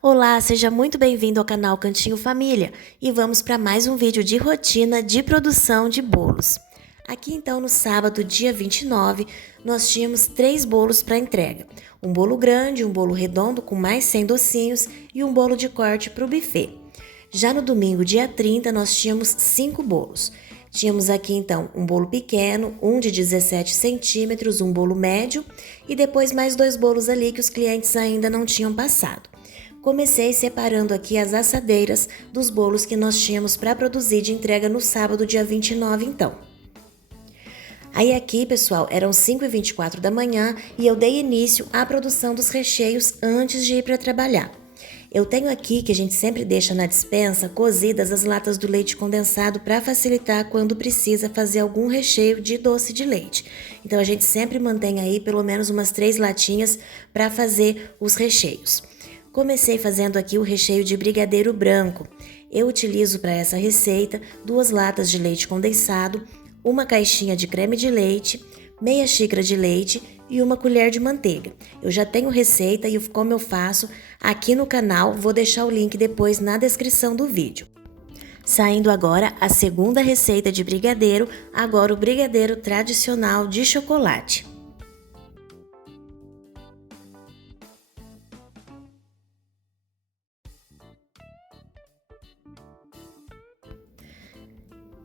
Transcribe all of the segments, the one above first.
Olá, seja muito bem-vindo ao canal Cantinho Família e vamos para mais um vídeo de rotina de produção de bolos. Aqui então no sábado, dia 29, nós tínhamos 3 bolos para entrega. Um bolo grande, um bolo redondo com mais 100 docinhos e um bolo de corte para o buffet. Já no domingo, dia 30, nós tínhamos 5 bolos. Tínhamos aqui então um bolo pequeno, um de 17 centímetros, um bolo médio e depois mais 2 bolos ali que os clientes ainda não tinham passado. Comecei separando aqui as assadeiras dos bolos que nós tínhamos para produzir de entrega no sábado, dia 29, então. Aí aqui, pessoal, eram 5h24 da manhã e eu dei início à produção dos recheios antes de ir para trabalhar. Eu tenho aqui, que a gente sempre deixa na despensa, cozidas as latas do leite condensado para facilitar quando precisa fazer algum recheio de doce de leite. Então a gente sempre mantém aí pelo menos umas 3 latinhas para fazer os recheios. Comecei fazendo aqui o recheio de brigadeiro branco. Eu utilizo para essa receita 2 latas de leite condensado, uma caixinha de creme de leite, meia xícara de leite e uma colher de manteiga. Eu já tenho receita e como eu faço aqui no canal, vou deixar o link depois na descrição do vídeo. Saindo agora a segunda receita de brigadeiro, agora o brigadeiro tradicional de chocolate.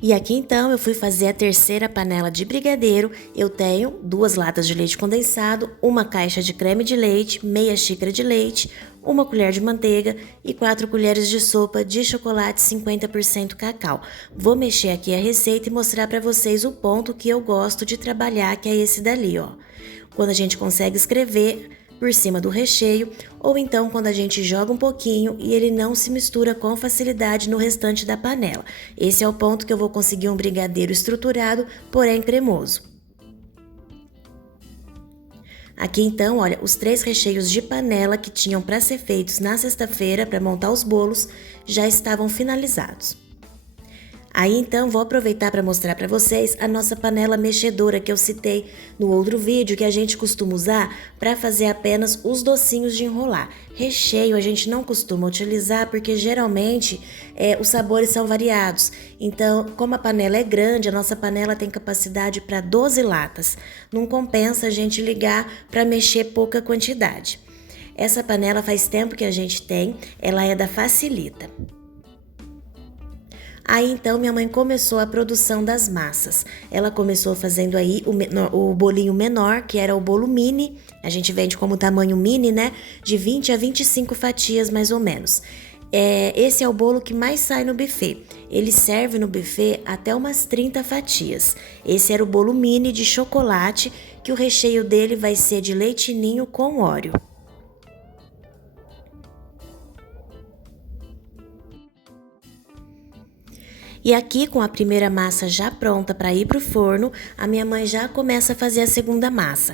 E aqui então eu fui fazer a terceira panela de brigadeiro. Eu tenho 2 latas de leite condensado, uma caixa de creme de leite, meia xícara de leite, uma colher de manteiga e 4 colheres de sopa de chocolate 50% cacau. Vou mexer aqui a receita e mostrar para vocês o ponto que eu gosto de trabalhar, que é esse dali, ó. Quando a gente consegue escrever por cima do recheio, ou então quando a gente joga um pouquinho e ele não se mistura com facilidade no restante da panela. Esse é o ponto que eu vou conseguir um brigadeiro estruturado, porém cremoso. Aqui então, olha, os 3 recheios de panela que tinham para ser feitos na sexta-feira para montar os bolos já estavam finalizados. Aí então vou aproveitar para mostrar para vocês a nossa panela mexedora que eu citei no outro vídeo, que a gente costuma usar para fazer apenas os docinhos de enrolar. Recheio a gente não costuma utilizar porque geralmente os sabores são variados. Então, como a panela é grande, a nossa panela tem capacidade para 12 latas. Não compensa a gente ligar para mexer pouca quantidade. Essa panela faz tempo que a gente tem, ela é da Facilita. Aí então minha mãe começou a produção das massas. Ela começou fazendo aí o bolinho menor, que era o bolo mini. A gente vende como tamanho mini, né? De 20 a 25 fatias mais ou menos. Esse é o bolo que mais sai no buffet. Ele serve no buffet até umas 30 fatias. Esse era o bolo mini de chocolate, que o recheio dele vai ser de leite ninho com Oreo. E aqui, com a primeira massa já pronta para ir para o forno, a minha mãe já começa a fazer a segunda massa.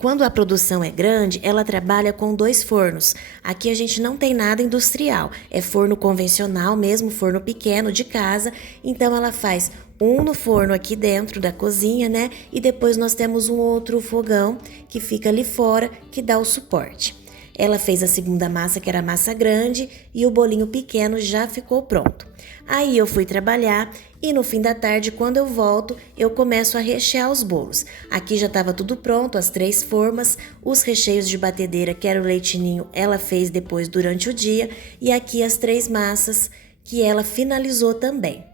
Quando a produção é grande, ela trabalha com 2 fornos. Aqui a gente não tem nada industrial, é forno convencional mesmo, forno pequeno de casa. Então ela faz um no forno aqui dentro da cozinha, né? E depois nós temos um outro fogão que fica ali fora, que dá o suporte. Ela fez a segunda massa, que era a massa grande, e o bolinho pequeno já ficou pronto. Aí eu fui trabalhar e no fim da tarde, quando eu volto, eu começo a rechear os bolos. Aqui já estava tudo pronto, as 3 formas, os recheios de batedeira, que era o leite ninho, ela fez depois durante o dia, e aqui as 3 massas que ela finalizou também.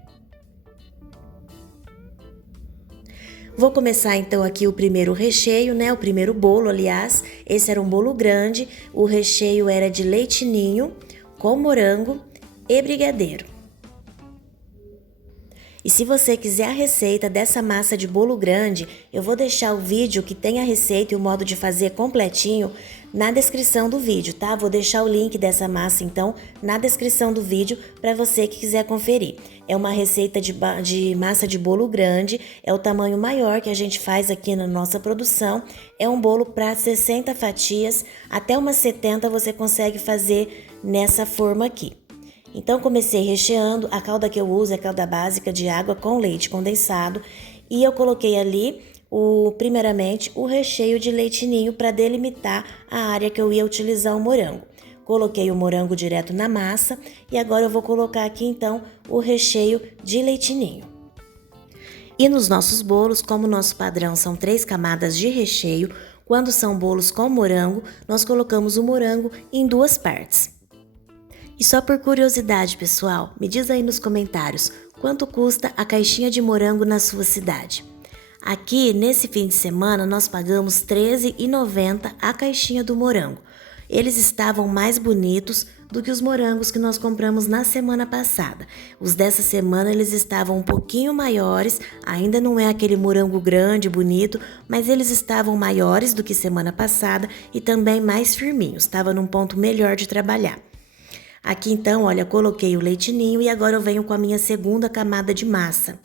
Vou começar então aqui o primeiro recheio, né? O primeiro bolo, aliás. Esse era um bolo grande. O recheio era de leite ninho com morango e brigadeiro. E se você quiser a receita dessa massa de bolo grande, eu vou deixar o vídeo que tem a receita e o modo de fazer completinho na descrição do vídeo, tá? Vou deixar o link dessa massa, então, na descrição do vídeo para você que quiser conferir. É uma receita de massa de bolo grande, é o tamanho maior que a gente faz aqui na nossa produção. É um bolo para 60 fatias, até umas 70 você consegue fazer nessa forma aqui. Então comecei recheando, a calda que eu uso é calda básica de água com leite condensado e eu coloquei ali primeiramente o recheio de leite ninho para delimitar a área que eu ia utilizar o morango. coloquei o morango direto na massa e agora eu vou colocar aqui então o recheio de leite ninho. E nos nossos bolos, como nosso padrão são 3 camadas de recheio, quando são bolos com morango, nós colocamos o morango em 2 partes. E só por curiosidade, pessoal, me diz aí nos comentários quanto custa a caixinha de morango na sua cidade. Aqui, nesse fim de semana, nós pagamos R$ 13,90 a caixinha do morango. Eles estavam mais bonitos do que os morangos que nós compramos na semana passada. Os dessa semana eles estavam um pouquinho maiores, ainda não é aquele morango grande, bonito, mas eles estavam maiores do que semana passada e também mais firminhos, estava num ponto melhor de trabalhar. Aqui então, olha, coloquei o leite ninho e agora eu venho com a minha segunda camada de massa.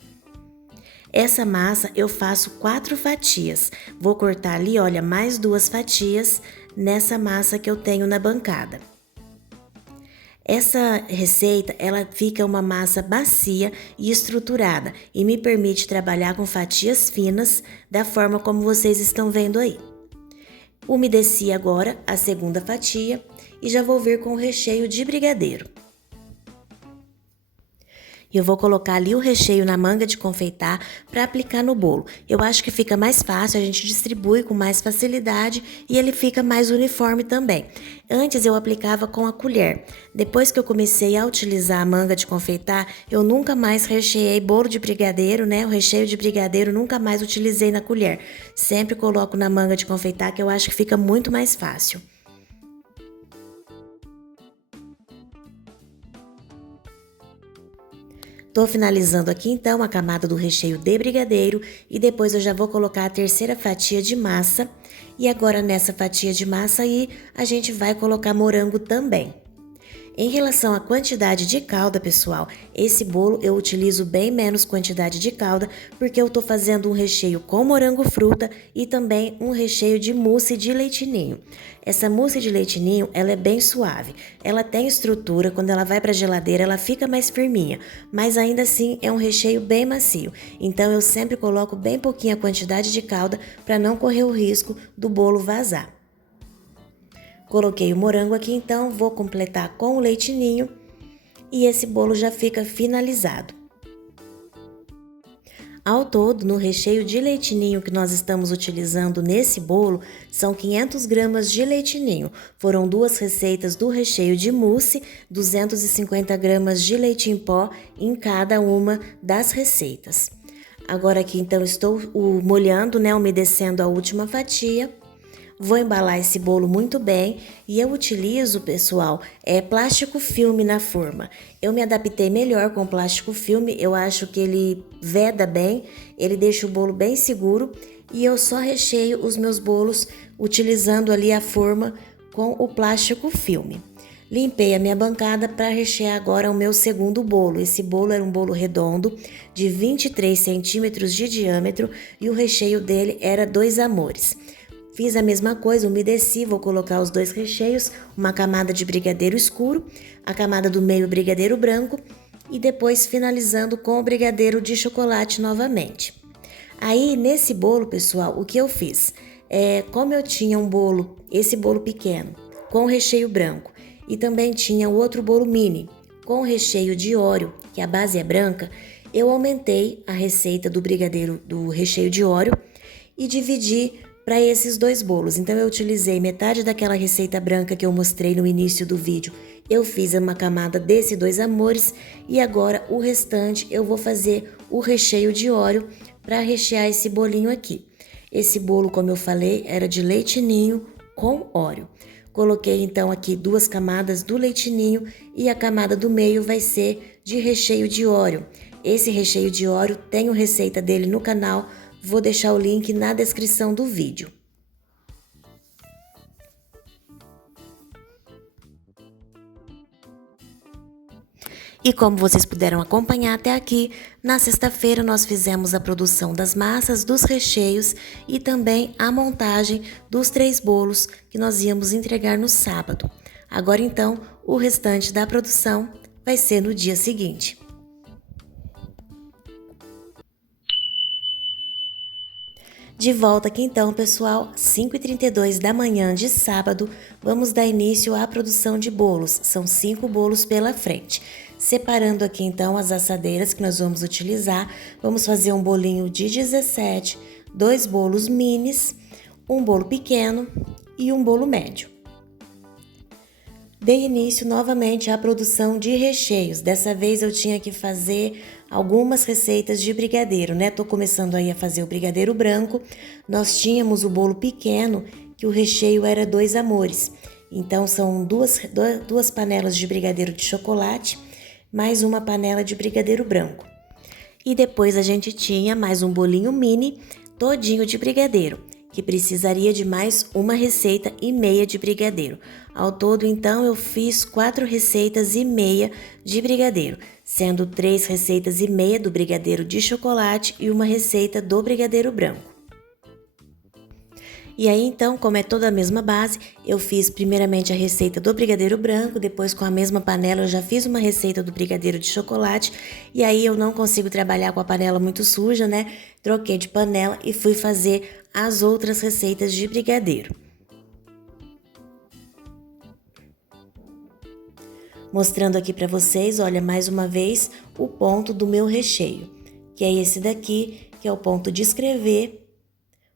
Essa massa eu faço 4 fatias. Vou cortar ali, olha, mais 2 fatias nessa massa que eu tenho na bancada. Essa receita, ela fica uma massa macia e estruturada e me permite trabalhar com fatias finas da forma como vocês estão vendo aí. Umedeci agora a segunda fatia e já vou vir com o recheio de brigadeiro. E eu vou colocar ali o recheio na manga de confeitar para aplicar no bolo. Eu acho que fica mais fácil, a gente distribui com mais facilidade e ele fica mais uniforme também. Antes eu aplicava com a colher. Depois que eu comecei a utilizar a manga de confeitar, eu nunca mais recheei bolo de brigadeiro, né? O recheio de brigadeiro nunca mais utilizei na colher. Sempre coloco na manga de confeitar, que eu acho que fica muito mais fácil. Tô finalizando aqui então a camada do recheio de brigadeiro e depois eu já vou colocar a terceira fatia de massa. E agora nessa fatia de massa aí a gente vai colocar morango também. Em relação à quantidade de calda, pessoal, esse bolo eu utilizo bem menos quantidade de calda porque eu tô fazendo um recheio com morango fruta e também um recheio de mousse de leite ninho. Essa mousse de leite ninho, ela é bem suave, ela tem estrutura, quando ela vai para a geladeira ela fica mais firminha, mas ainda assim é um recheio bem macio, então eu sempre coloco bem pouquinha quantidade de calda para não correr o risco do bolo vazar. Coloquei o morango aqui, então vou completar com o leite ninho e esse bolo já fica finalizado. Ao todo, no recheio de leite ninho que nós estamos utilizando nesse bolo, são 500 gramas de leite ninho. Foram 2 receitas do recheio de mousse, 250 gramas de leite em pó em cada uma das receitas. Agora aqui então estou molhando, né, umedecendo a última fatia. Vou embalar esse bolo muito bem e eu utilizo, pessoal, plástico filme na forma. Eu me adaptei melhor com plástico filme, eu acho que ele veda bem, ele deixa o bolo bem seguro e eu só recheio os meus bolos utilizando ali a forma com o plástico filme. Limpei a minha bancada para rechear agora o meu segundo bolo. Esse bolo era um bolo redondo de 23 centímetros de diâmetro e o recheio dele era 2 amores. Fiz a mesma coisa, umedeci, vou colocar os 2 recheios, uma camada de brigadeiro escuro, a camada do meio brigadeiro branco e depois finalizando com o brigadeiro de chocolate novamente. Aí nesse bolo, pessoal, o que eu fiz? Como eu tinha um bolo, esse bolo pequeno, com recheio branco e também tinha o outro bolo mini, com recheio de Oreo, que a base é branca, eu aumentei a receita do brigadeiro do recheio de Oreo e dividi para esses 2 bolos. Então eu utilizei metade daquela receita branca que eu mostrei no início do vídeo. Eu fiz uma camada desses 2 amores e agora o restante eu vou fazer o recheio de Oreo para rechear esse bolinho aqui. Esse bolo, como eu falei, era de leite ninho com Oreo. Coloquei então aqui 2 camadas do leite ninho e a camada do meio vai ser de recheio de Oreo. Esse recheio de Oreo tem a receita dele no canal. Vou deixar o link na descrição do vídeo. E como vocês puderam acompanhar até aqui, na sexta-feira nós fizemos a produção das massas, dos recheios e também a montagem dos 3 bolos que nós íamos entregar no sábado. Agora então, o restante da produção vai ser no dia seguinte. De volta aqui então, pessoal, 5h32 da manhã de sábado, vamos dar início à produção de bolos. São 5 bolos pela frente. Separando aqui então as assadeiras que nós vamos utilizar, vamos fazer um bolinho de 17, 2 bolos minis, um bolo pequeno e um bolo médio. Dei início novamente à produção de recheios. Dessa vez eu tinha que fazer algumas receitas de brigadeiro, né? Tô começando aí a fazer o brigadeiro branco. Nós tínhamos o bolo pequeno, que o recheio era 2 amores. Então são duas panelas de brigadeiro de chocolate, mais uma panela de brigadeiro branco. E depois a gente tinha mais um bolinho mini, todinho de brigadeiro, que precisaria de mais uma receita e meia de brigadeiro. Ao todo, então, eu fiz 4 receitas e meia de brigadeiro, sendo 3 receitas e meia do brigadeiro de chocolate e uma receita do brigadeiro branco. E aí, então, como é toda a mesma base, eu fiz primeiramente a receita do brigadeiro branco, depois com a mesma panela eu já fiz uma receita do brigadeiro de chocolate, e aí eu não consigo trabalhar com a panela muito suja, né? Troquei de panela e fui fazer as outras receitas de brigadeiro. Mostrando aqui para vocês, olha, mais uma vez, o ponto do meu recheio, que é esse daqui, que é o ponto de escrever,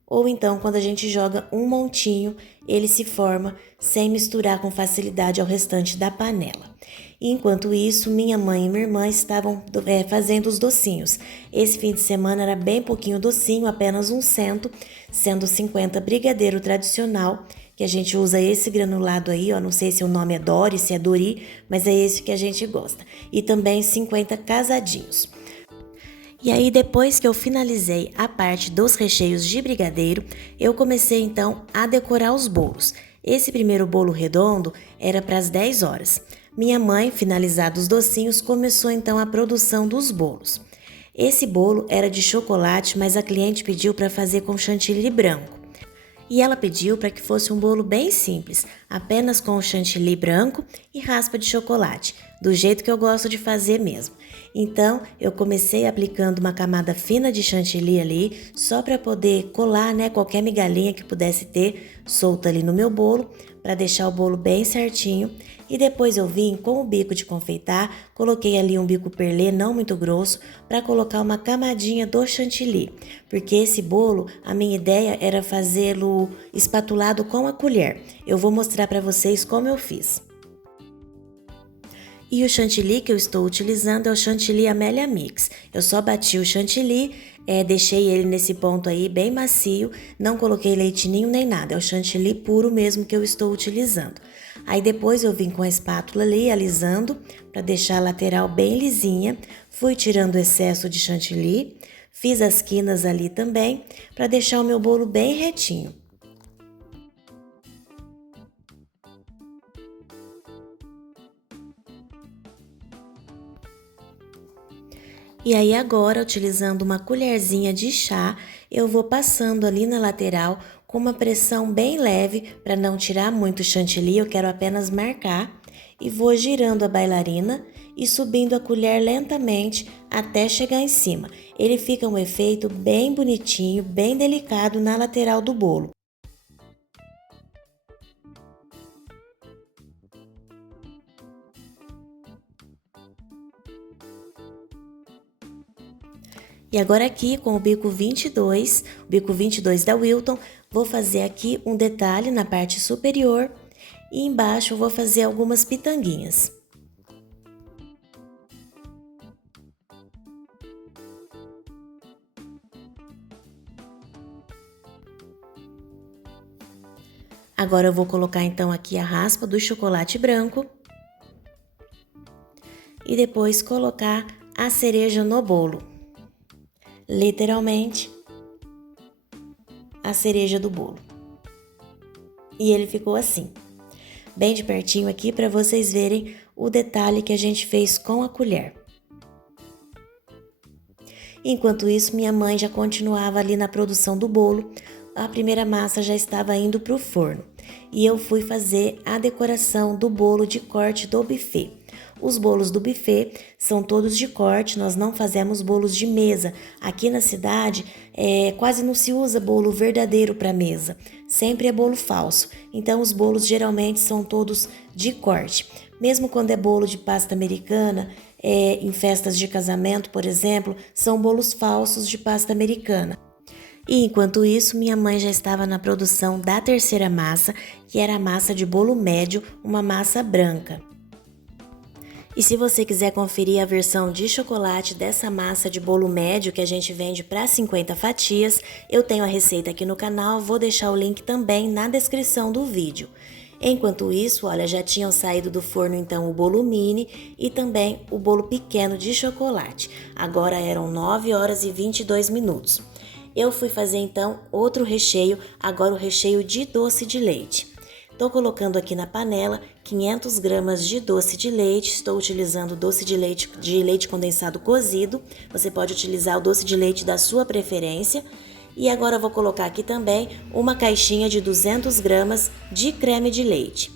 ou então quando a gente joga um montinho, ele se forma sem misturar com facilidade ao restante da panela. E enquanto isso, minha mãe e minha irmã estavam fazendo os docinhos. Esse fim de semana era bem pouquinho docinho, apenas 1 cento, sendo 50 brigadeiro tradicional, que a gente usa esse granulado aí, ó, não sei se o nome é Dori, se é Dori, mas é esse que a gente gosta. E também 50 casadinhos. E aí, depois que eu finalizei a parte dos recheios de brigadeiro, eu comecei então a decorar os bolos. Esse primeiro bolo redondo era para as 10 horas. Minha mãe, finalizados os docinhos, começou então a produção dos bolos. Esse bolo era de chocolate, mas a cliente pediu para fazer com chantilly branco. E ela pediu para que fosse um bolo bem simples, apenas com o chantilly branco e raspa de chocolate, do jeito que eu gosto de fazer mesmo. Então, eu comecei aplicando uma camada fina de chantilly ali, só para poder colar, né, qualquer migalhinha que pudesse ter solta ali no meu bolo, para deixar o bolo bem certinho. E depois eu vim com o bico de confeitar, coloquei ali um bico perlê não muito grosso para colocar uma camadinha do chantilly, porque esse bolo, a minha ideia era fazê-lo espatulado com a colher. Eu vou mostrar para vocês como eu fiz. E o chantilly que eu estou utilizando é o chantilly Amélia Mix. Eu só bati o chantilly, deixei ele nesse ponto aí bem macio, não coloquei leite ninho nem nada, é o chantilly puro mesmo que eu estou utilizando. Aí depois eu vim com a espátula ali, alisando, para deixar a lateral bem lisinha, fui tirando o excesso de chantilly, fiz as quinas ali também, para deixar o meu bolo bem retinho. E aí agora, utilizando uma colherzinha de chá, eu vou passando ali na lateral com uma pressão bem leve para não tirar muito chantilly, eu quero apenas marcar. E vou girando a bailarina e subindo a colher lentamente até chegar em cima. Ele fica um efeito bem bonitinho, bem delicado na lateral do bolo. E agora aqui com o bico 22 da Wilton, vou fazer aqui um detalhe na parte superior e embaixo eu vou fazer algumas pitanguinhas. Agora eu vou colocar então aqui a raspa do chocolate branco e depois colocar a cereja no bolo. Literalmente, a cereja do bolo. E ele ficou assim, bem de pertinho aqui para vocês verem o detalhe que a gente fez com a colher. Enquanto isso, minha mãe já continuava ali na produção do bolo, a primeira massa já estava indo para o forno. E eu fui fazer a decoração do bolo de corte do buffet. Os bolos do buffet são todos de corte, nós não fazemos bolos de mesa. Aqui na cidade, quase não se usa bolo verdadeiro para mesa, sempre é bolo falso. Então os bolos geralmente são todos de corte. Mesmo quando é bolo de pasta americana, em festas de casamento, por exemplo, são bolos falsos de pasta americana. E enquanto isso, minha mãe já estava na produção da terceira massa, que era a massa de bolo médio, uma massa branca. E se você quiser conferir a versão de chocolate dessa massa de bolo médio que a gente vende para 50 fatias, eu tenho a receita aqui no canal, vou deixar o link também na descrição do vídeo. Enquanto isso, olha, já tinham saído do forno então o bolo mini e também o bolo pequeno de chocolate. Agora eram 9 horas e 22 minutos. Eu fui fazer então outro recheio, agora o recheio de doce de leite. Estou colocando aqui na panela 500 gramas de doce de leite, estou utilizando doce de leite condensado cozido, você pode utilizar o doce de leite da sua preferência. E agora vou colocar aqui também uma caixinha de 200 gramas de creme de leite.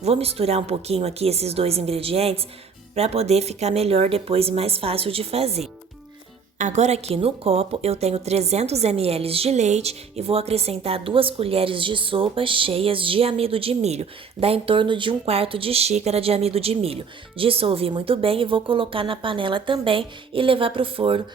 Vou misturar um pouquinho aqui esses dois ingredientes para poder ficar melhor depois e mais fácil de fazer. Agora aqui no copo eu tenho 300 ml de leite e vou acrescentar 2 colheres de sopa cheias de amido de milho, dá em torno de 1/4 de xícara de amido de milho. Dissolvi muito bem e vou colocar na panela também e levar para o forno.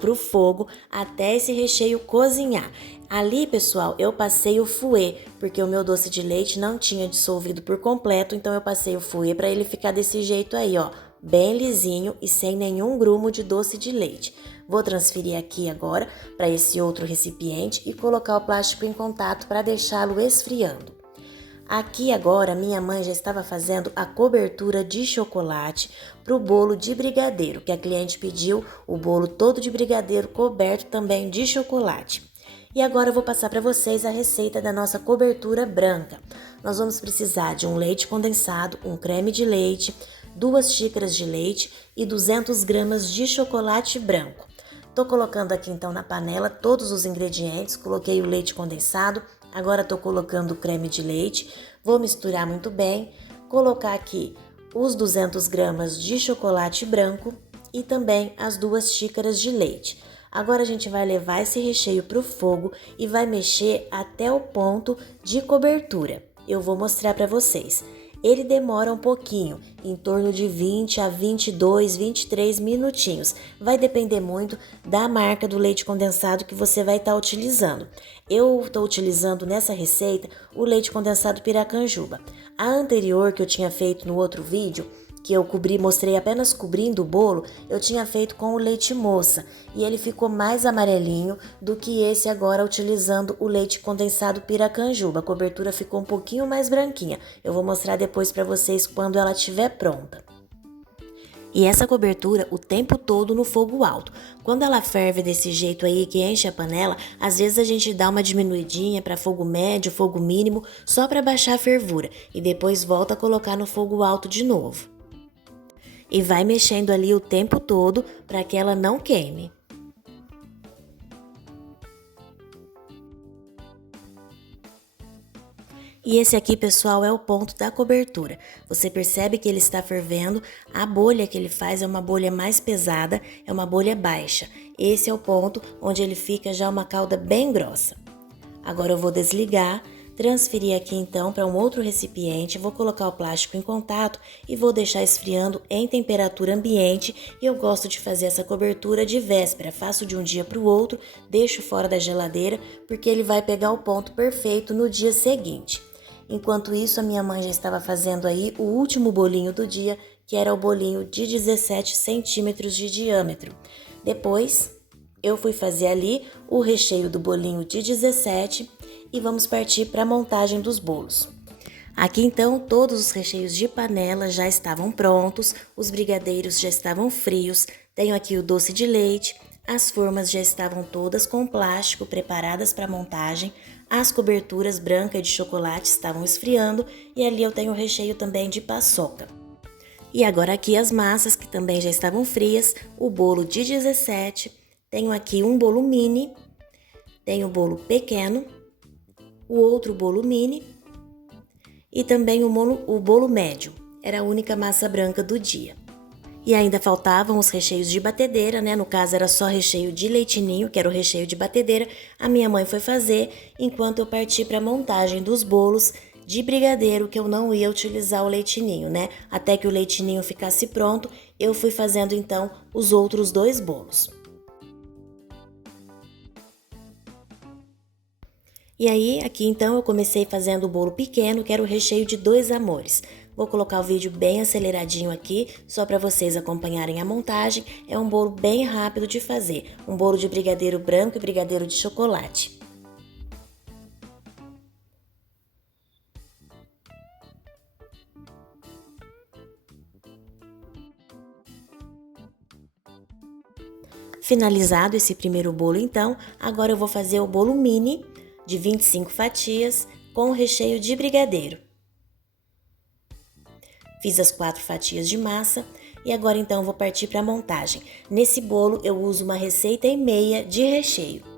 Pro fogo, até esse recheio cozinhar. Ali, pessoal, eu passei o fouet, porque o meu doce de leite não tinha dissolvido por completo, então eu passei o fouet para ele ficar desse jeito aí, ó, bem lisinho e sem nenhum grumo de doce de leite. Vou transferir aqui agora para esse outro recipiente e colocar o plástico em contato para deixá-lo esfriando. Aqui agora minha mãe já estava fazendo a cobertura de chocolate para o bolo de brigadeiro, que a cliente pediu o bolo todo de brigadeiro coberto também de chocolate. E agora eu vou passar para vocês a receita da nossa cobertura branca. Nós vamos precisar de um leite condensado, um creme de leite, 2 xícaras de leite e 200 gramas de chocolate branco. Estou colocando aqui então na panela todos os ingredientes, coloquei o leite condensado, agora estou colocando o creme de leite, vou misturar muito bem, colocar aqui os 200 gramas de chocolate branco e também as 2 xícaras de leite. Agora a gente vai levar esse recheio para o fogo e vai mexer até o ponto de cobertura. Eu vou mostrar para vocês. Ele demora um pouquinho, em torno de 20 a 22, 23 minutinhos. Vai depender muito da marca do leite condensado que você vai estar utilizando. Eu estou utilizando nessa receita o leite condensado Piracanjuba. A anterior que eu tinha feito no outro vídeo, que eu mostrei apenas cobrindo o bolo, eu tinha feito com o leite moça e ele ficou mais amarelinho do que esse agora utilizando o leite condensado Piracanjuba. A cobertura ficou um pouquinho mais branquinha. Eu vou mostrar depois para vocês quando ela estiver pronta. E essa cobertura o tempo todo no fogo alto. Quando ela ferve desse jeito aí que enche a panela, às vezes a gente dá uma diminuidinha para fogo médio, fogo mínimo, só para baixar a fervura e depois volta a colocar no fogo alto de novo. E vai mexendo ali o tempo todo para que ela não queime. E esse aqui, pessoal, é o ponto da cobertura. Você percebe que ele está fervendo, a bolha que ele faz é uma bolha mais pesada, é uma bolha baixa. Esse é o ponto onde ele fica já uma calda bem grossa. Agora eu vou desligar. Transferir aqui então para um outro recipiente, vou colocar o plástico em contato e vou deixar esfriando em temperatura ambiente. E eu gosto de fazer essa cobertura de véspera, faço de um dia para o outro, deixo fora da geladeira porque ele vai pegar o ponto perfeito no dia seguinte. Enquanto isso, a minha mãe já estava fazendo aí o último bolinho do dia, que era o bolinho de 17 centímetros de diâmetro. Depois, eu fui fazer ali o recheio do bolinho de 17 e vamos partir para a montagem dos bolos. Aqui então todos os recheios de panela já estavam prontos, os brigadeiros já estavam frios, tenho aqui o doce de leite, as formas já estavam todas com plástico preparadas para montagem, as coberturas branca e de chocolate estavam esfriando e ali eu tenho o recheio também de paçoca. E agora aqui as massas que também já estavam frias, o bolo de 17, tenho aqui um bolo mini, tenho o bolo pequeno, o outro bolo mini e também o bolo médio. Era a única massa branca do dia. E ainda faltavam os recheios de batedeira, né? No caso era só recheio de leite ninho, que era o recheio de batedeira. A minha mãe foi fazer, enquanto eu parti para a montagem dos bolos de brigadeiro, que eu não ia utilizar o leite ninho, né? Até que o leite ninho ficasse pronto, eu fui fazendo então os outros 2 bolos. E aí, aqui então eu comecei fazendo o bolo pequeno, que era o recheio de 2 amores. Vou colocar o vídeo bem aceleradinho aqui, só para vocês acompanharem a montagem. É um bolo bem rápido de fazer, um bolo de brigadeiro branco e brigadeiro de chocolate. Finalizado esse primeiro bolo então, agora eu vou fazer o bolo mini de 25 fatias com o recheio de brigadeiro. Fiz as 4 fatias de massa e agora então vou partir para a montagem. Nesse bolo eu uso uma receita e meia de recheio.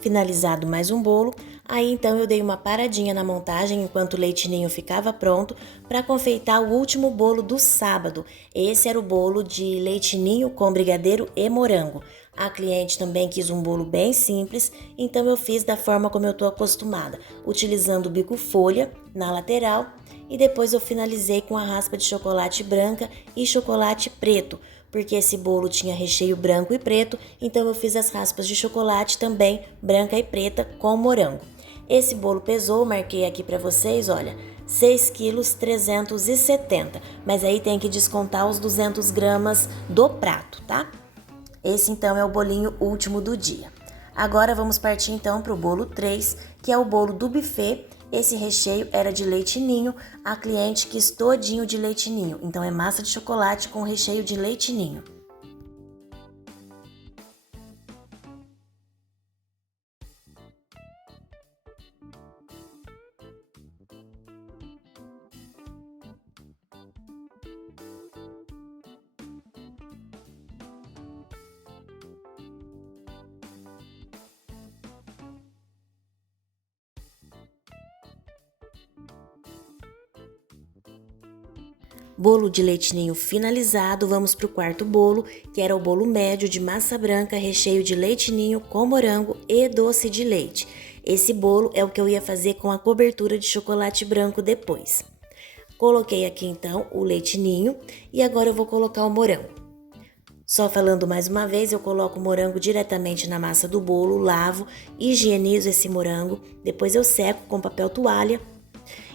Finalizado mais um bolo, aí então eu dei uma paradinha na montagem enquanto o leite ninho ficava pronto para confeitar o último bolo do sábado. Esse era o bolo de leite ninho com brigadeiro e morango. A cliente também quis um bolo bem simples, então eu fiz da forma como eu estou acostumada, utilizando o bico folha na lateral e depois eu finalizei com a raspa de chocolate branca e chocolate preto, porque esse bolo tinha recheio branco e preto, então eu fiz as raspas de chocolate também branca e preta com morango. Esse bolo pesou, marquei aqui para vocês, olha, 6,370 kg, mas aí tem que descontar os 200 gramas do prato, tá? Esse então é o bolinho último do dia. Agora vamos partir então para o bolo 3, que é o bolo do buffet. Esse recheio era de leite ninho, a cliente quis todinho de leite ninho, então é massa de chocolate com recheio de leite ninho. Bolo de leite ninho finalizado, vamos para o quarto bolo, que era o bolo médio de massa branca, recheio de leite ninho com morango e doce de leite. Esse bolo é o que eu ia fazer com a cobertura de chocolate branco depois. Coloquei aqui então o leite ninho e agora eu vou colocar o morango. Só falando mais uma vez, eu coloco o morango diretamente na massa do bolo, lavo, higienizo esse morango, depois eu seco com papel toalha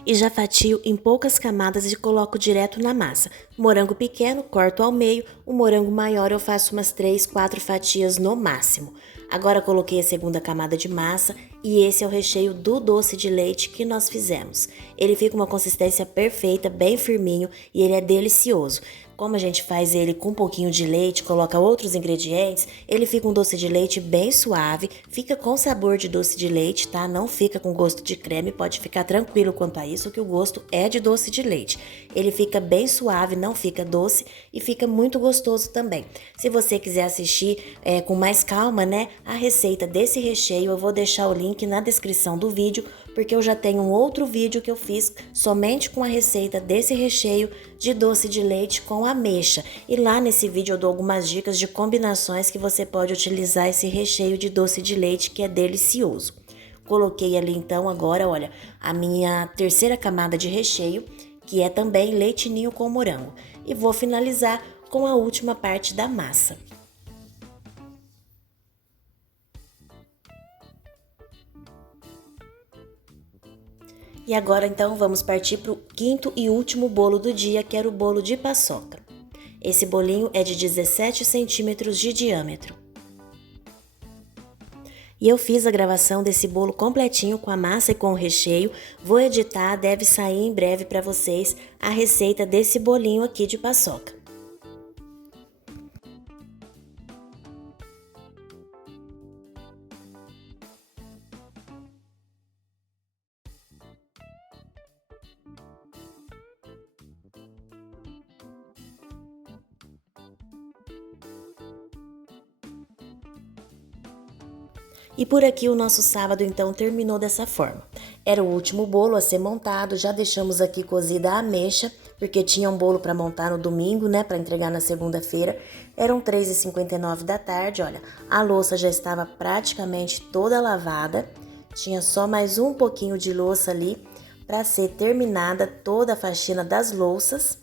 e já fatio em poucas camadas e coloco direto na massa. Morango pequeno, corto ao meio, o morango maior eu faço umas 3, 4 fatias no máximo. Agora coloquei a segunda camada de massa e esse é o recheio do doce de leite que nós fizemos. Ele fica uma consistência perfeita, bem firminho e ele é delicioso. Como a gente faz ele com um pouquinho de leite, coloca outros ingredientes, ele fica um doce de leite bem suave, fica com sabor de doce de leite, tá? Não fica com gosto de creme, pode ficar tranquilo quanto a isso, que o gosto é de doce de leite. Ele fica bem suave, não fica doce e fica muito gostoso também. Se você quiser assistir com mais calma, né, a receita desse recheio, eu vou deixar o link na descrição do vídeo, porque eu já tenho um outro vídeo que eu fiz somente com a receita desse recheio de doce de leite com ameixa. E lá nesse vídeo eu dou algumas dicas de combinações que você pode utilizar esse recheio de doce de leite que é delicioso. Coloquei ali então agora, olha, a minha terceira camada de recheio, que é também leite ninho com morango. E vou finalizar com a última parte da massa. E agora então vamos partir para o quinto e último bolo do dia, que era o bolo de paçoca. Esse bolinho é de 17 centímetros de diâmetro. E eu fiz a gravação desse bolo completinho com a massa e com o recheio. Vou editar, deve sair em breve para vocês a receita desse bolinho aqui de paçoca. E por aqui o nosso sábado então terminou dessa forma. Era o último bolo a ser montado, já deixamos aqui cozida a ameixa, porque tinha um bolo para montar no domingo, né, para entregar na segunda-feira. Eram 3h59 da tarde, olha, a louça já estava praticamente toda lavada, tinha só mais um pouquinho de louça ali para ser terminada toda a faxina das louças.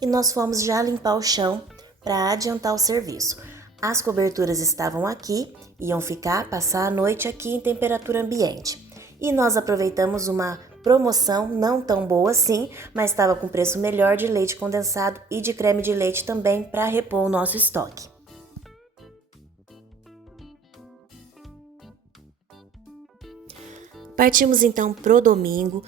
E nós fomos já limpar o chão para adiantar o serviço. As coberturas estavam aqui, iam passar a noite aqui em temperatura ambiente. E nós aproveitamos uma promoção não tão boa assim, mas estava com preço melhor de leite condensado e de creme de leite também para repor o nosso estoque. Partimos então pro domingo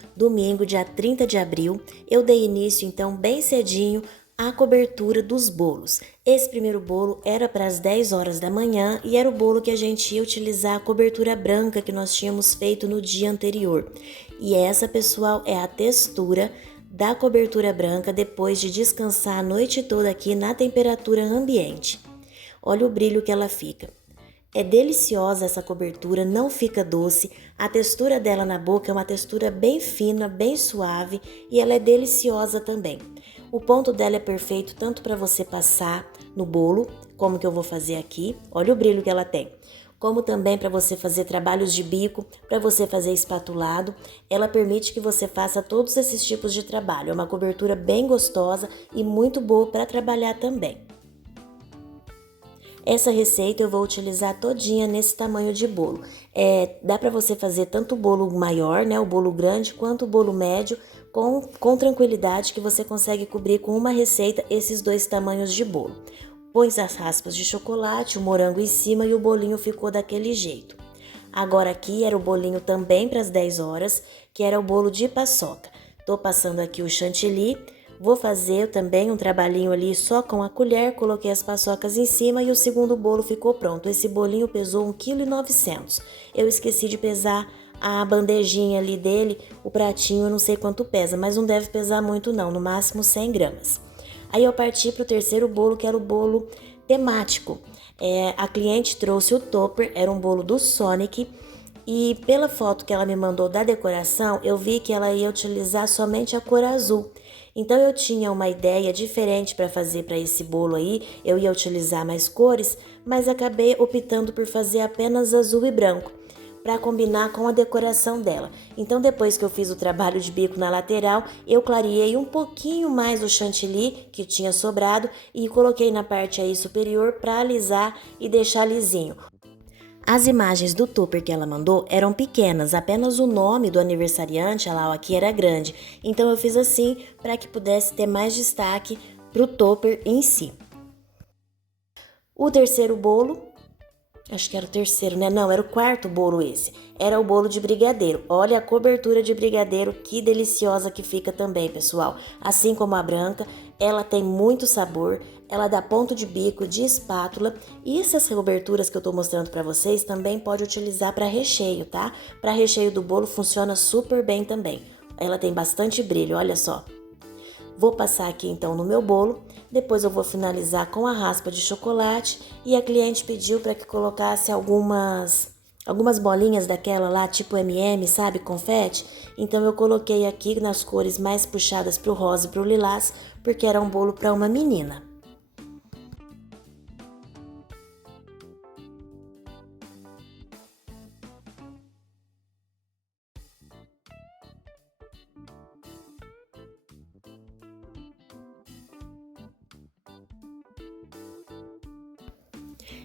dia 30 de abril. Eu dei início então bem cedinho à cobertura dos bolos. Esse primeiro bolo era para as 10 horas da manhã e era o bolo que a gente ia utilizar a cobertura branca que nós tínhamos feito no dia anterior. E essa, pessoal, é a textura da cobertura branca depois de descansar a noite toda aqui na temperatura ambiente. Olha o brilho que ela fica. É deliciosa essa cobertura, não fica doce, a textura dela na boca é uma textura bem fina, bem suave e ela é deliciosa também. O ponto dela é perfeito tanto para você passar no bolo, como que eu vou fazer aqui, olha o brilho que ela tem, como também para você fazer trabalhos de bico, para você fazer espatulado. Ela permite que você faça todos esses tipos de trabalho, é uma cobertura bem gostosa e muito boa para trabalhar também. Essa receita eu vou utilizar todinha nesse tamanho de bolo. Dá para você fazer tanto o bolo maior, né, o bolo grande, quanto o bolo médio, com tranquilidade que você consegue cobrir com uma receita esses dois tamanhos de bolo. Põe as raspas de chocolate, o morango em cima e o bolinho ficou daquele jeito. Agora aqui era o bolinho também para as 10 horas, que era o bolo de paçoca. Tô passando aqui o chantilly. Vou fazer também um trabalhinho ali só com a colher, coloquei as paçocas em cima e o segundo bolo ficou pronto.Esse bolinho pesou 1,9 kg. Eu esqueci de pesar a bandejinha ali dele, o pratinho, eu não sei quanto pesa, mas não deve pesar muito não, no máximo 100 gramas. Aí eu parti para o terceiro bolo, que era o bolo temático. A cliente trouxe o topper, era um bolo do Sonic. E pela foto que ela me mandou da decoração, eu vi que ela ia utilizar somente a cor azul. Então eu tinha uma ideia diferente para fazer para esse bolo aí, eu ia utilizar mais cores, mas acabei optando por fazer apenas azul e branco, para combinar com a decoração dela. Então depois que eu fiz o trabalho de bico na lateral, eu clareei um pouquinho mais o chantilly que tinha sobrado e coloquei na parte aí superior para alisar e deixar lisinho. As imagens do topper que ela mandou eram pequenas, apenas o nome do aniversariante, lá aqui, era grande. Então eu fiz assim para que pudesse ter mais destaque para o topper em si. O terceiro bolo, acho que era o terceiro, né? Não, era o quarto bolo esse. Era o bolo de brigadeiro. Olha a cobertura de brigadeiro, que deliciosa que fica também, pessoal. Assim como a branca, ela tem muito sabor, ela dá ponto de bico, de espátula. E essas coberturas que eu tô mostrando para vocês também pode utilizar para recheio, tá? Para recheio do bolo funciona super bem também. Ela tem bastante brilho, olha só. Vou passar aqui então no meu bolo, depois eu vou finalizar com a raspa de chocolate e a cliente pediu para que colocasse algumas bolinhas daquela lá, tipo M&M, sabe, confete? Então eu coloquei aqui nas cores mais puxadas para o rosa e para o lilás, porque era um bolo para uma menina.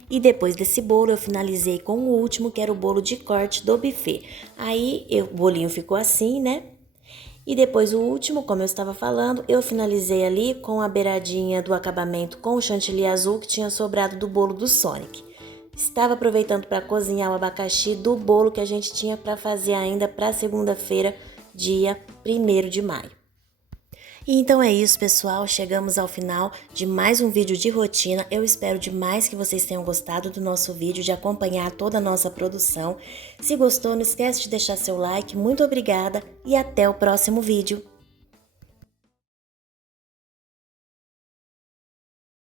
E depois desse bolo eu finalizei com o último, que era o bolo de corte do buffet. Aí o bolinho ficou assim, né? E depois o último, como eu estava falando, eu finalizei ali com a beiradinha do acabamento com o chantilly azul que tinha sobrado do bolo do Sonic. Estava aproveitando para cozinhar o abacaxi do bolo que a gente tinha para fazer ainda para segunda-feira, dia 1º de maio. E então é isso, pessoal, chegamos ao final de mais um vídeo de rotina. Eu espero demais que vocês tenham gostado do nosso vídeo, de acompanhar toda a nossa produção. Se gostou, não esquece de deixar seu like. Muito obrigada e até o próximo vídeo.